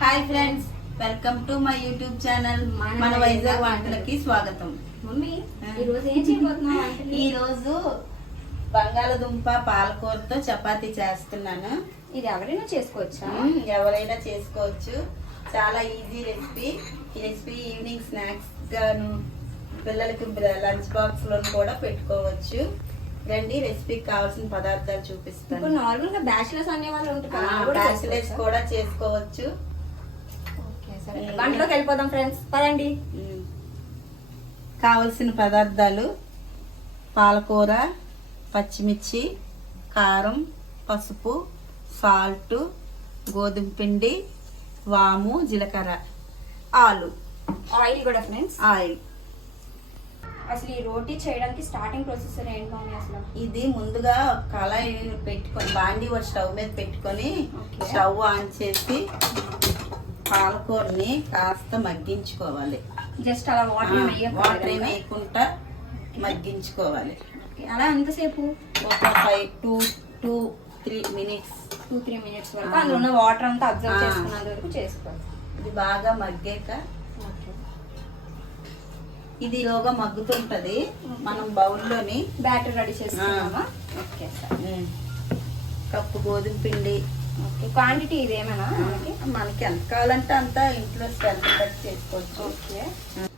Hi friends, welcome to my YouTube channel. మన వైజాగ్ వంటలకి స్వాగతం. Mummy ఈరోజు ఏం చేయబోతున్నావు? ఈరోజు బంగాళదుంప పాలకూరతో చపాతీ చేస్తున్నాను. ఇది ఎవరైనా చేసుకోవచ్చా? ఎవరైనా చేసుకోవచ్చు. చాలా ఈజీ రెసిపీ. ఈ రెసిపీ ఈవినింగ్ స్నాక్స్ గాను పిల్లలకి లంచ్ బాక్స్ లో కూడా పెట్టుకోవచ్చు. రండి, రెసిపీకి కావాల్సిన పదార్థాలు చూపిస్తాను. నార్మల్ గా బ్యాచిలర్స్ అనే వాళ్ళు ఉంటారు, బ్యాచిలర్స్ కూడా చేసుకోవచ్చు. వంటలోకి వెళ్ళిపోదాం ఫ్రెండ్స్, పదండి. కావలసిన పదార్థాలు: పాలకూర, పచ్చిమిర్చి, కారం, పసుపు, సాల్ట్, గోధుమ పిండి, వాము, జీలకర్ర, ఆలు, ఆయిల్ కూడా ఫ్రెండ్స్. ఆయిల్. అసలు ఈ రోటీ చేయడానికి స్టార్టింగ్ ప్రొసెసర్ ఏంటి మమ్మీ? అసలు ఇది ముందుగా కళాయి పెట్టుకొని బాండీ స్టవ్ మీద పెట్టుకొని స్టవ్ ఆన్ చేసి పాలకూరని కాస్త మగ్గించుకోవాలి. జస్ట్ అలా వాటర్ వాటర్ ఏమి వేయకుండా మగ్గించుకోవాలి. అలా ఎంతసేపు? ఒక 2-3 మినిట్స్. 2-3 మినిట్స్ వరకు అందులో ఉన్న వాటర్ అంతా అబ్జర్వ్ చేసుకున్నంత వరకు చేసుకోవాలి. ఇది బాగా మగ్గాక ఇది ఈలోగా మగ్గుతుంటది. మనం బౌల్లోని బ్యాటర్ రెడీ చేసుకున్నామా? Okay sir. కప్పు గోధుమ పిండి. ఓకే, క్వాంటిటీ ఇదేమైనా మనకి ఎంత కావాలంటే అంత ఇంట్లో స్ట్రెంత్ కట్ చేసుకోవచ్చు. ఓకే,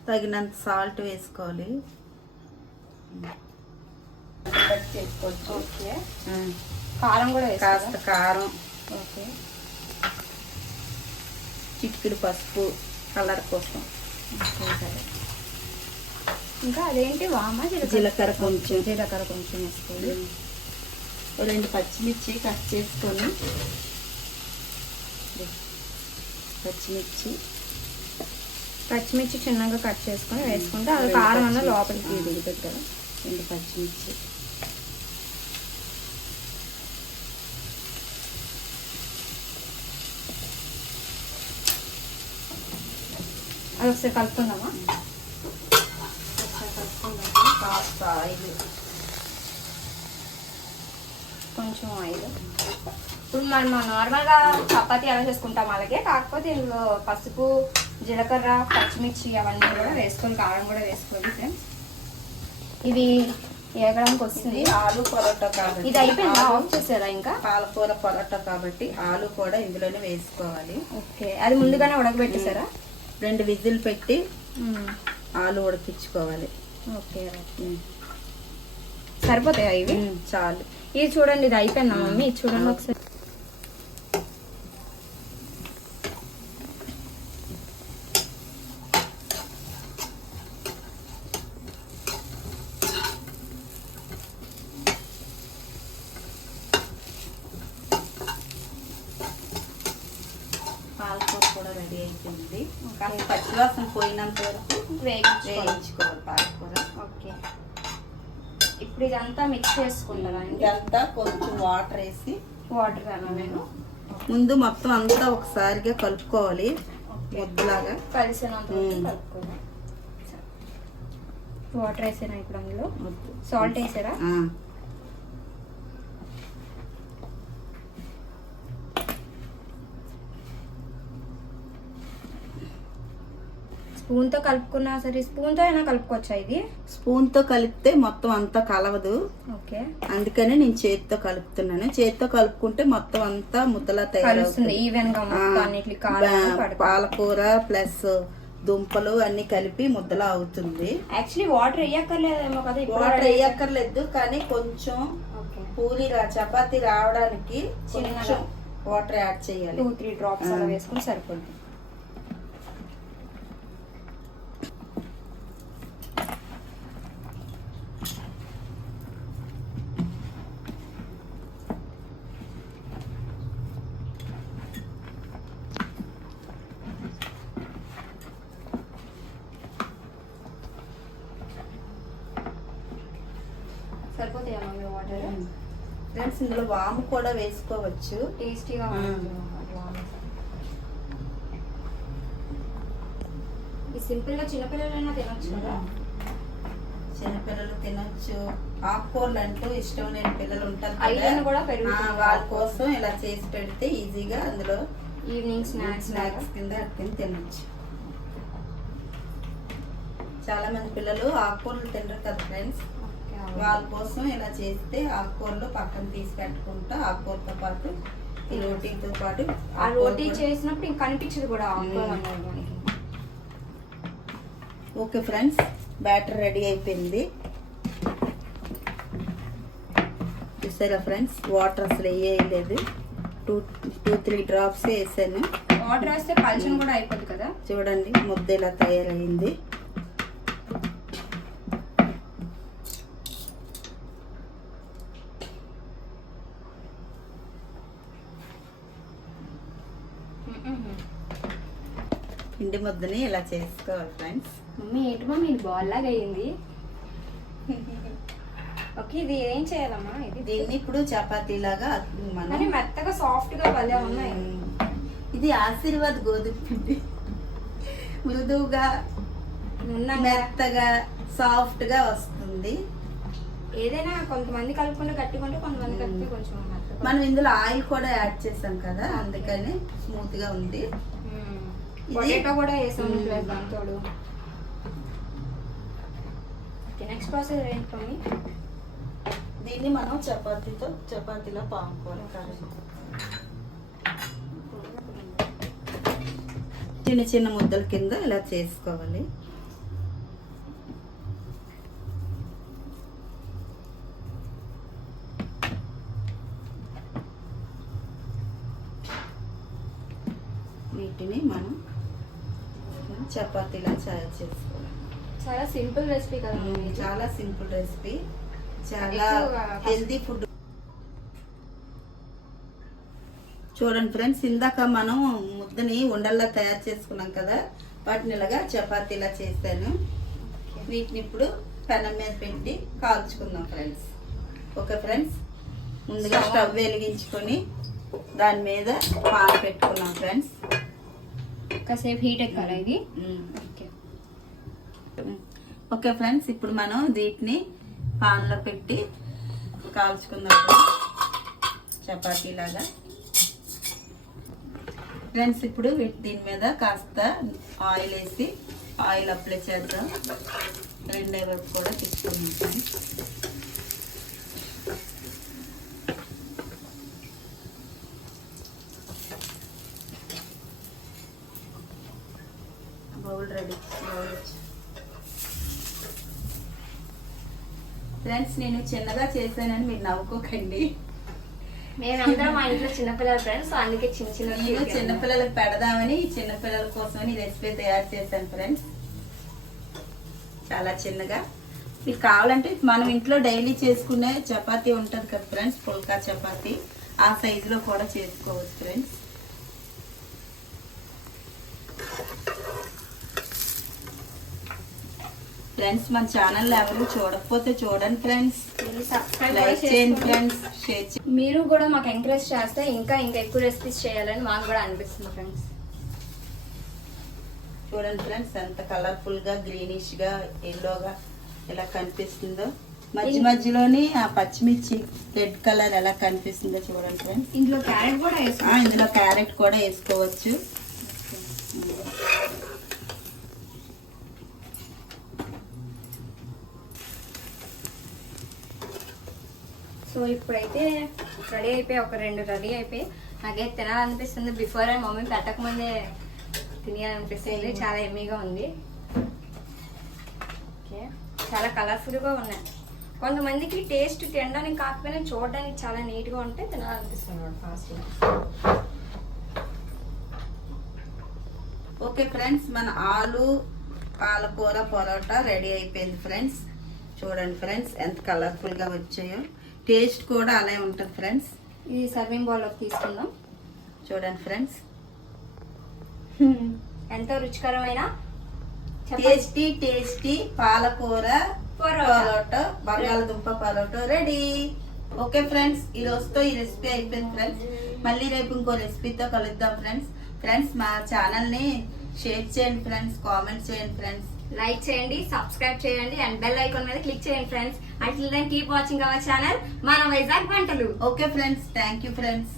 తగినంత సాల్ట్ వేసుకోవాలి. కట్ చేసుకోవచ్చు. ఓకే, కారం కూడా కాస్త కారం. ఓకే, చిటికెడు పసుపు కలర్ కోసం. సరే. ఇంకా అదేంటి వామ? జీలకర్ర కొంచెం. జీలకర్ర కొంచెం వేసుకోవాలి. 2 పచ్చిమిర్చి కట్ చేసుకొని పచ్చిమిర్చి చిన్నగా కట్ చేసుకొని వేసుకుంటే అది కారం అన్న లోపలికి దిగుతుంది కదా. 2 పచ్చిమిర్చి. అది ఒకసారి కలుపుకుందామా? కాస్త ఆయిల్, కొంచెం ఆయిల్. ఇప్పుడు మనం నార్మల్గా చపాతీ ఎలా చేసుకుంటాం అలాగే, కాకపోతే ఇందులో పసుపు, జీలకర్ర, పచ్చిమిర్చి అవన్నీ కూడా వేసుకోవాలి, కారం కూడా వేసుకోవాలి ఫ్రెండ్స్. ఇది ఏగడానికి వస్తుంది. ఆలు పరోటా కాబట్టి ఇది అయిపోయిందా? ఆఫ్ చేసారా? ఇంకా పాలకూర పరోటా కాబట్టి ఆలు కూడా ఇందులోనే వేసుకోవాలి. ఓకే, అది ముందుగానే ఉడకబెట్టేసారా? 2 విజిల్ పెట్టి ఆలు ఉడికించుకోవాలి. ఓకే, సరిపోతాయా ఇవి? చాలు. ఇది చూడండి, ఇది అయిపోయిందా మమ్మీ? ఇది చూడండి ఒకసారి. పాలకూర కూడా రెడీ అయిపోయింది. పచ్చివాసన పోయినంత వరకు వేయించుకోవాలి పాలకూర. ఓకే, ఇప్పుడు ఇదంతా మిక్స్ చేసుకుంటారా? ఇదంతా కొంచెం వాటర్ వేసి. వాటర్ అన్నా నేను ముందు మొత్తం అంతా ఒకసారిగా కలుపుకోవాలి, ముద్దలాగా కలిసినంత కలుపుకోవాలి. వాటర్ వేసారా ఇప్పుడు? అందులో సాల్ట్ వేసారా? స్పూన్ తో కలుపుకున్నా సరే. స్పూన్ తో అయినా కలుపుకోవచ్చా? ఇది స్పూన్ తో కలిపితే మొత్తం అంతా కలవదు. ఓకే, అందుకని నేను చేతితో కలుపుతున్నాను. చేతితో కలుపుకుంటే మొత్తం అంతా ముద్దలా తయారవుతుంది. ఈవెన్ గా పాలకూర ప్లస్ దుంపలు అన్ని కలిపి ముద్దలా అవుతుంది. యాక్చువల్లీ వాటర్ వేయక్కర్లేదేమో కదా? వాటర్ వేయక్కర్లేదు, కానీ కొంచెం పూరి చపాతీ రావడానికి కొంచెం వాటర్ యాడ్ చేయాలి. 2-3 డ్రాప్స్ అలా వేసుకుని సరిపోతుంది. సరిపోతాయా మమ్మీ వాటర్? ఫ్రెండ్స్, ఇందులో వాము కూడా వేసుకోవచ్చు, టేస్టీగా. ఈ సింపుల్ గా చిన్నపిల్లలైనా తినొచ్చు కదా? చిన్నపిల్లలు తినొచ్చు. ఆకుకూరలు అంటూ ఇష్టం లేని పిల్లలు ఉంటారు కూడా వాళ్ళ కోసం ఇలా చేసి పెడితే ఈజీగా అందులో ఈవినింగ్ స్నాక్స్ స్నాక్స్ కింద అట్టుకుని తినొచ్చు. చాలా మంది పిల్లలు ఆకుకూరలు తినరు కదా ఫ్రెండ్స్, వాళ్ళ కోసం ఇలా చేస్తే ఆకుకూరలు పక్కన తీసి పెట్టుకుంటా ఆకుకూరతో పాటు ఈ రోటీతో పాటు ఆ రోటీ చేసినప్పుడు ఇంకా కనిపించదు కూడా ఆకుకూర అన్నారు మనకి. ఓకే ఫ్రెండ్స్, బ్యాటర్ రెడీ అయిపోయింది. చూసారా ఫ్రెండ్స్, వాటర్ అసలు వేయలేదు, 2-3 డ్రాప్స్ వేసాను. వాటర్ వేస్తే పల్చన కూడా అయిపోద్ది కదా. చూడండి ముద్ద ఇలా తయారైంది. పిండి ముద్దని ఇలా చేసుకోవాలి ఫ్రెండ్స్. మమ్మీ ఏంటి మమ్మీ ఇది బాల్ లాగా అయ్యింది. ఓకే, ఇది ఏం చేయాలమ్మా? దీన్ని ఇప్పుడు చపాతీ లాగా కానీ మెత్తగా సాఫ్ట్ గా భలే ఉన్నాయి. ఇది ఆశీర్వాద్ గోధుమ పిండి, మృదువుగా మెత్తగా సాఫ్ట్ గా వస్తుంది. ఏదైనా కొంతమంది కలుపుకుంటే గట్టిగా, కొంతమంది కలిపి కొంచెం మనం ఇందులో ఆయిల్ కూడా యాడ్ చేసాం కదా, అందుకని స్మూత్ గా ఉంది. పొటాటో కూడా వేసాం దాంతో. నెక్స్ట్ ప్రాసెస్ ఏంటి మమ్మీ? దీన్ని మనం చపాతీలో పాముకోవాలి. చిన్న చిన్న ముద్దల కింద ఇలా చేసుకోవాలి. వీటిని మనం చపాతీలా తయారు చేసుకోవాలి. చాలా సింపుల్ రెసిపీ కదా, చాలా సింపుల్ రెసిపీ, చాలా హెల్దీ ఫుడ్. చూడండి ఫ్రెండ్స్, ఇందాక మనం ముద్దని ఉండల్లా తయారు చేసుకున్నాం కదా, వాటిని ఇలాగా చపాతీలా చేశాను. వీటిని ఇప్పుడు పెనం మీద పెట్టి కాల్చుకుందాం ఫ్రెండ్స్. ఓకే ఫ్రెండ్స్, ముందుగా స్టవ్ వెలిగించుకొని దాని మీద పాలు పెట్టుకున్నాం ఫ్రెండ్స్. కాసేపు హీట్ ఎక్కాలి ఇది. ఓకే ఫ్రెండ్స్, ఇప్పుడు మనం వీటిని పాన్లో పెట్టి కాల్చుకుందాం చపాతీలాగా. ఫ్రెండ్స్, ఇప్పుడు దీని మీద కాస్త ఆయిల్ వేసి ఆయిల్ అప్లై చేద్దాం. రెండో వైపు కూడా తీసుకున్నాం ఫ్రెండ్స్. Bowl ready. ఫ్రెండ్స్, నేను చిన్నగా చేశానని మీరు నవ్వుకోకండి. మేమందరం మా ఇంట్లో చిన్నపిల్లల ఫ్రెండ్స్, అందుకే నేను చిన్నపిల్లలకు పెడదామని చిన్నపిల్లల కోసం ఈ రెసిపీ తయారు చేశాను ఫ్రెండ్స్. చాలా చిన్నగా. మీకు కావాలంటే మనం ఇంట్లో డైలీ చేసుకునే చపాతీ ఉంటుంది కదా ఫ్రెండ్స్, పుల్కా చపాతీ, ఆ సైజులో కూడా చేసుకోవచ్చు ఫ్రెండ్స్. ఫ్రెండ్స్, మన ఛానల్ ఎవరు చూడకపోతే చూడండి ఫ్రెండ్స్, లైక్ చేయండి ఫ్రెండ్స్, షేర్ చేయండి. మీరు కూడా మాకు ఎంకరేజ్ చేస్తే ఇంకా ఎక్కువ రెసిపీస్ చేయాలని మాకు కూడా అనిపిస్తుంది ఫ్రెండ్స్. చూడండి ఫ్రెండ్స్, ఎంత కలర్ఫుల్ గా గ్రీనిష్ గా ఎల్లోగా ఎలా కనిపిస్తుందో, మధ్య మధ్యలోని ఆ పచ్చిమిర్చి రెడ్ కలర్ ఎలా కనిపిస్తుందో చూడండి ఫ్రెండ్స్. ఇందులో క్యారెట్ కూడా వేసుకోవచ్చు. సో ఇప్పుడైతే రెడీ అయిపోయి ఒక 2 రెడీ అయిపోయి నాకే తినాలనిపిస్తుంది. బిఫోర్ అండ్ మమ్మీ పెట్టకముందే తినాలనిపిస్తుంది. చాలా ఎమ్మీగా ఉంది. ఓకే, చాలా కలర్ఫుల్గా ఉన్నాయి. కొంతమందికి టేస్ట్ తినడానికి కాకపోయినా చూడడానికి చాలా నీట్గా ఉంటే తినాలనిపిస్తుంది ఫాస్ట్గా. ఓకే ఫ్రెండ్స్, మన ఆలు పాలకూర పరోటా రెడీ అయిపోయింది ఫ్రెండ్స్. చూడండి ఫ్రెండ్స్, ఎంత కలర్ఫుల్గా వచ్చాయో. టేస్ట్ కూడా అలా ఉంటుంది ఫ్రెండ్స్. ఇది సర్వింగ్ బౌల్లోకి తీసుకుందాం. చూడండి ఫ్రెండ్స్, ఎంతో రుచికరమైన టేస్టీ పాలకూర పరోటా, బంగాళదుంప పరోటా రెడీ. ఓకే ఫ్రెండ్స్, ఈ రోజుతో ఈ రెసిపీ అయిపోయింది ఫ్రెండ్స్. మళ్ళీ రేపు ఇంకో రెసిపీతో కలుద్దాం ఫ్రెండ్స్. మా ఛానల్ని షేర్ చేయండి ఫ్రెండ్స్, కామెంట్ చేయండి ఫ్రెండ్స్, లైక్ చేయండి, సబ్స్క్రైబ్ చేయండి అండ్ బెల్ ఐకాన్ మీద క్లిక్ చేయండి friends. Until then keep watching our channel మన వైజాగ్ వంటలు. Okay friends, thank you friends.